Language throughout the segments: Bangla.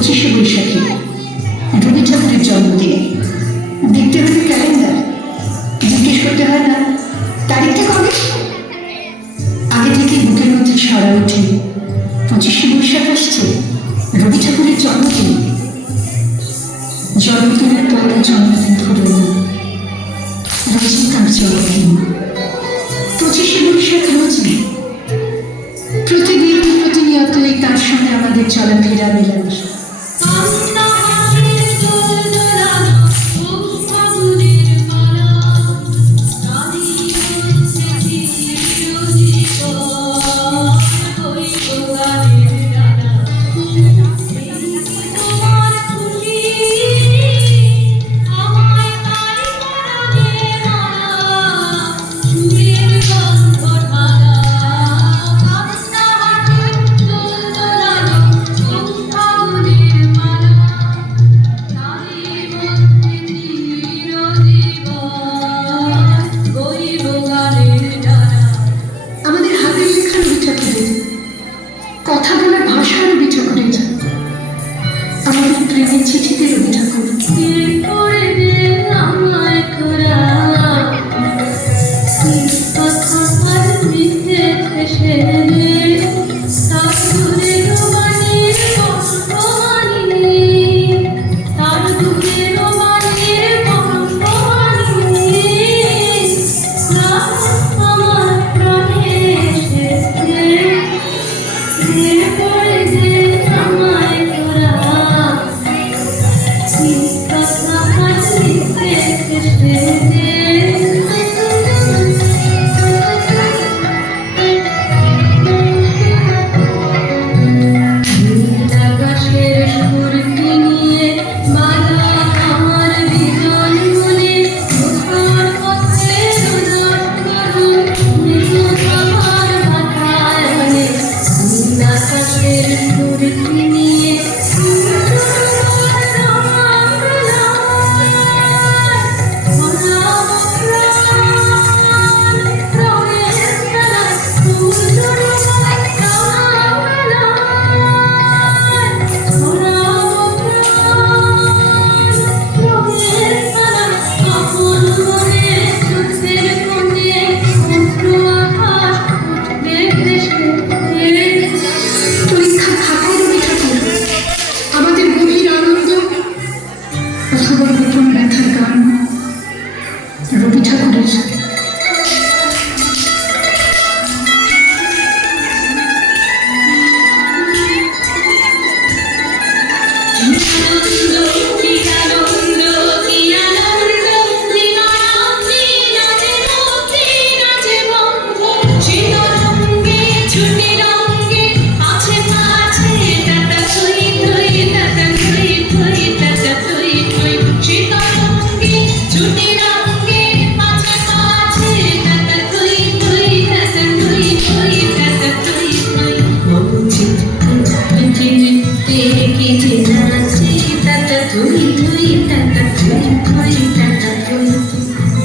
25শে বৈশাখে রবি ঠাকুরের জন্মদিনে দেখতে হবে ক্যালেন্ডার, জিজ্ঞেস করতে হয় না তারিখটা কবে। আগে থেকে বুকের মধ্যে ছড়া ওঠে 25শে বৈশাখ আসছে, রবি ঠাকুরের জন্মদিন। জন্মদিনের পরে জন্মদিন ধরে রজনীকান্ত জন্মদিন 25শে বৈশাখ রোজই। প্রতিদিন প্রতিনিয়তই তার সঙ্গে আমাদের চলাফেরা মেলামেশা। কথা বলার ভাষা রবি ঠাকুরের, আমাদের প্রেমের চিঠিতে রবি ঠাকুর। রবি ঠাকুরের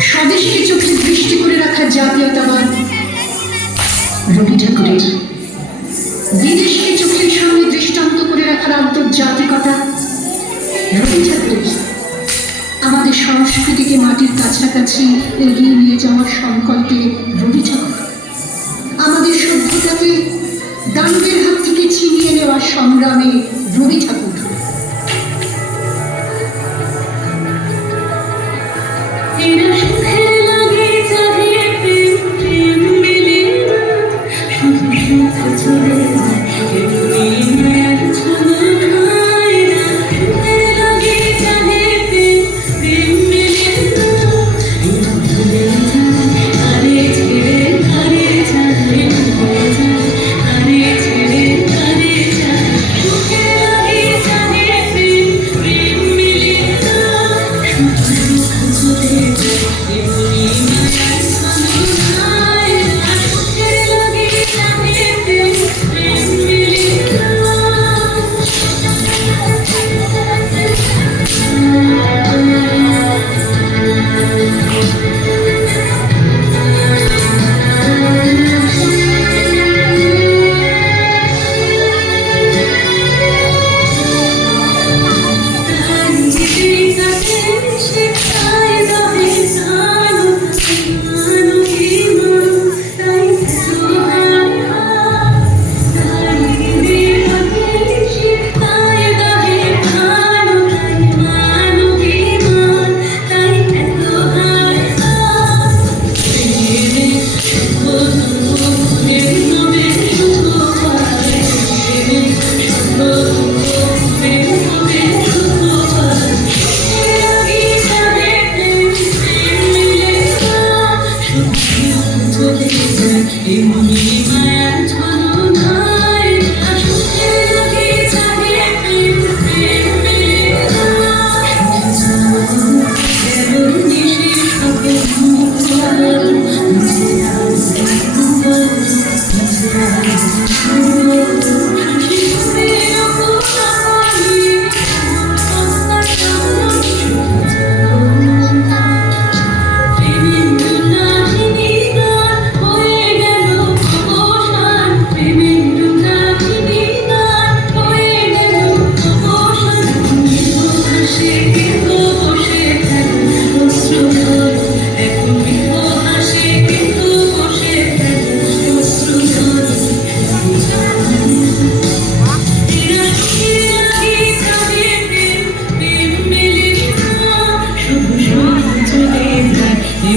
স্বদেশকে চোখে দৃষ্টি করে রাখা জাতীয়তাবাদ রবি ঠাকুরের, বিদেশকে চোখের সামনে দৃষ্টান্ত করে রাখার আন্তর্জাতিকতা রবি ঠাকুরের, আমাদের সংস্কৃতিকে মাটির কাছাকাছি এগিয়ে নিয়ে যাওয়ার সংকল্পে রবি ঠাকুর, আমাদের সভ্যতাকে দানবের হাত থেকে ছিনিয়ে নেওয়ার সংগ্রামে রবি ঠাকুর।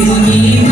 বহি